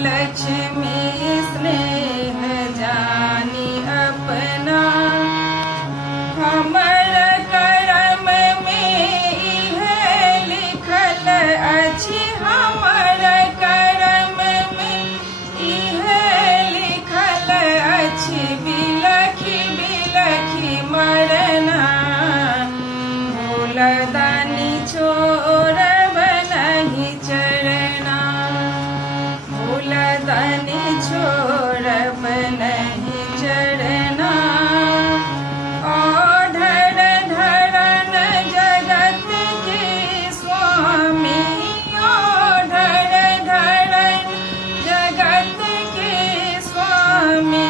लक्ष्मी स्नेह जानी अपना। हमर करम में इहे लिखल अछि, हमर करम में इहे लिखल अछि, बिलखी बिलखी मरना। भूलदानी छोड़ब नहीं चरना, भूलदानी छोड़ब नहीं चरना। ओढ़र धरन जगत के स्वामी, ओढ़र धरन जगत के स्वामी,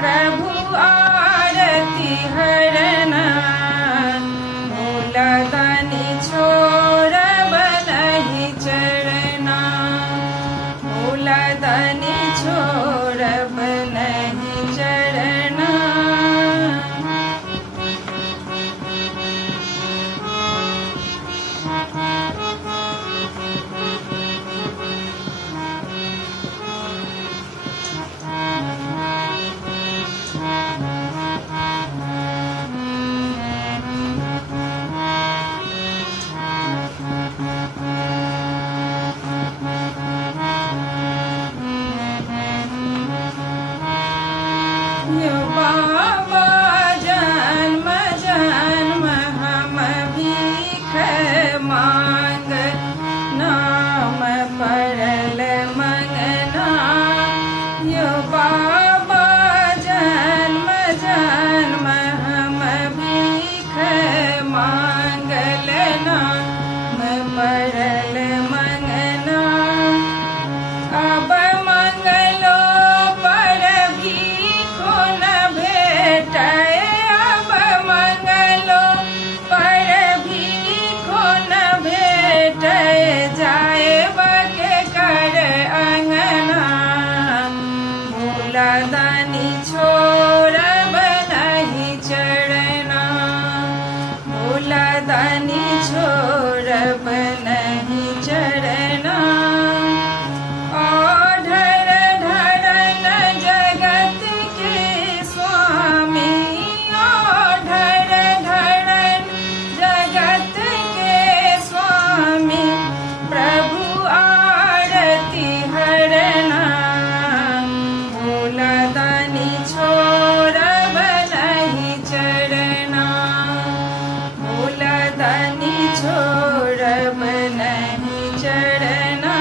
प्रभु आरती हरना। भूलदानी छोड़ब नहीं चरना, भूलदानी छोड़ब नहीं चरना। यो बाबा जन्म जन्म हम भीख मांग, नाम पड़ल मंगना। यो बाबा जन्म जन्म हम भीख मांगल, नाम पड़ल मंगना। अब मंगलो पर भीखो न भेटय, अब मंगलो पर भीखो न भेटय, जाएब के कर अंगना। भूलदानी छोड़ब नहीं चरना, भूलदानी छोड़ब नहीं चरना। ओढ़र धरन जगत के स्वामी, ओढ़र धरन जगत के स्वामी, प्रभु आरती हरना। भूलदानी छोड़ब नहीं चरना, भूलदानी छोड़ब नहीं चरना।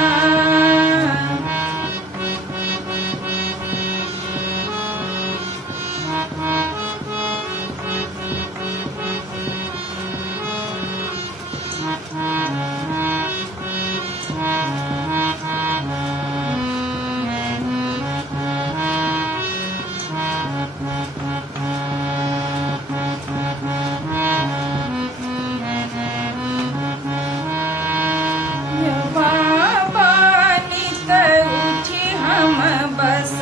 यो बाबा नित उठी हम बस